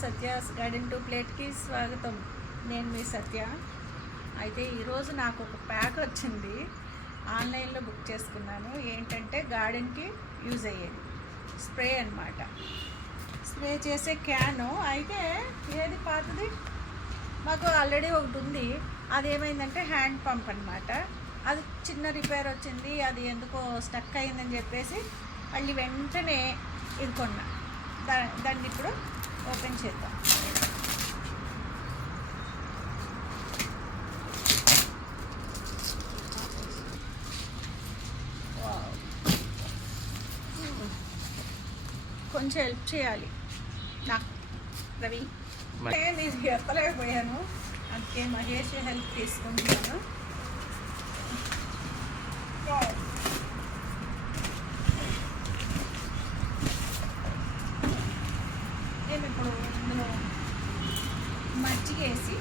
Satya's garden to ప్లేట్కి స్వాగతం. నేను మీ సత్య. అయితే ఈరోజు నాకు ఒక ప్యాక్ వచ్చింది, ఆన్లైన్లో బుక్ చేసుకున్నాను. ఏంటంటే గార్డెన్కి యూజ్ అయ్యేది స్ప్రే అన్నమాట. స్ప్రే చేసే క్యాను. అయితే ఏది పాతది మాకు ఆల్రెడీ ఒకటి ఉంది. అది ఏమైందంటే హ్యాండ్ పంప్ అన్నమాట. అది చిన్న రిపేర్ వచ్చింది, అది ఎందుకో స్టక్ అయిందని చెప్పేసి మళ్ళీ వెంటనే ఇది కొన్నా. దాన్ని ఇప్పుడు ఓపెన్ చేద్దాం. కొంచెం హెల్ప్ చేయాలి నాకు రవి. నేను ఎత్తలేకపోయాను, అందుకే మహేష్ హెల్ప్ తీసుకుంటున్నాను. నేను ఇప్పుడు ఇందులో మజ్జిగ వేసి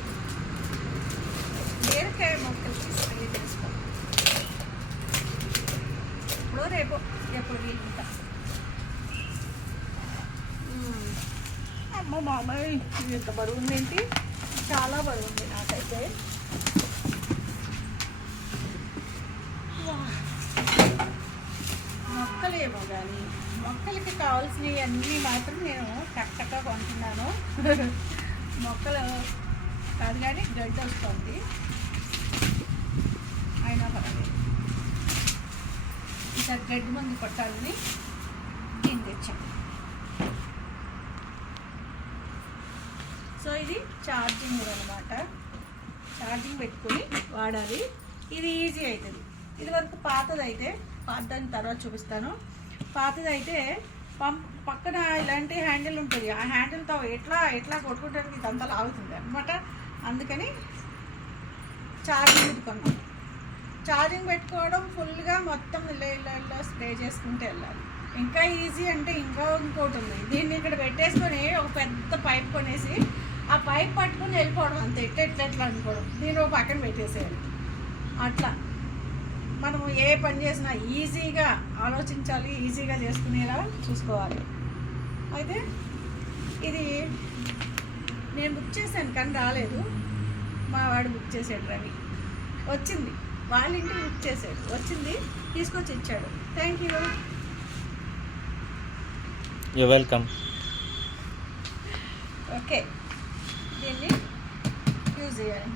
బీరకాయ మొక్కలకి స్ప్రే చేసుకోవాలి. ఇప్పుడు రేపు ఎప్పుడు వీలుంటా. అమ్మ మామయ్య ఇంత బరువు ఉందేంటి? చాలా బరువు ఉంది నాకైతే. మొక్కలేమో కానీ మొక్కలకి కావాల్సినవి అన్నీ మాత్రం నేను టక్కగా కొంటున్నాను. మొక్కలు కాదు కానీ గడ్డి వస్తుంది, అయినా పర్వాలేదు. ఇంకా గడ్డి మందు కొట్టాలని దీన్ని తెచ్చాను. సో ఇది ఛార్జింగ్ అనమాట. ఛార్జింగ్ పెట్టుకొని వాడాలి. ఇది ఈజీ అవుతుంది. ఇది వరకు పాతదైతే దాని తర్వాత చూపిస్తాను. పాతదైతే పక్కన ఇలాంటి హ్యాండిల్ ఉంటుంది. ఆ హ్యాండిల్తో ఎట్లా కొట్టుకుంటానికి ఇదంతా లాగుతుంది అనమాట. అందుకని ఛార్జింగ్ పెట్టుకున్నాం. ఛార్జింగ్ పెట్టుకోవడం ఫుల్గా మొత్తం ఇలా స్ప్రే చేసుకుంటూ వెళ్ళాలి. ఇంకా ఈజీ అంటే ఇంకోటి ఉంది. దీన్ని ఇక్కడ పెట్టేసుకొని ఒక పెద్ద పైప్ కొనేసి ఆ పైప్ పట్టుకొని వెళ్ళిపోవడం, అంతే. ఎట్లా అనుకోవడం, దీన్ని ఒక పక్కన పెట్టేసేయాలి. అట్లా మనము ఏ పని చేసినా ఈజీగా ఆలోచించాలి, ఈజీగా చేసుకునేలా చూసుకోవాలి. అయితే ఇది నేను బుక్ చేశాను కానీ రాలేదు. మా వాడు బుక్ చేశాడు, రవి. వచ్చింది, వాళ్ళ ఇంటికి బుక్ చేశాడు, వచ్చింది, తీసుకొచ్చి ఇచ్చాడు. Thank you, welcome. ఓకే, దీన్ని యూజ్ చేయాలి.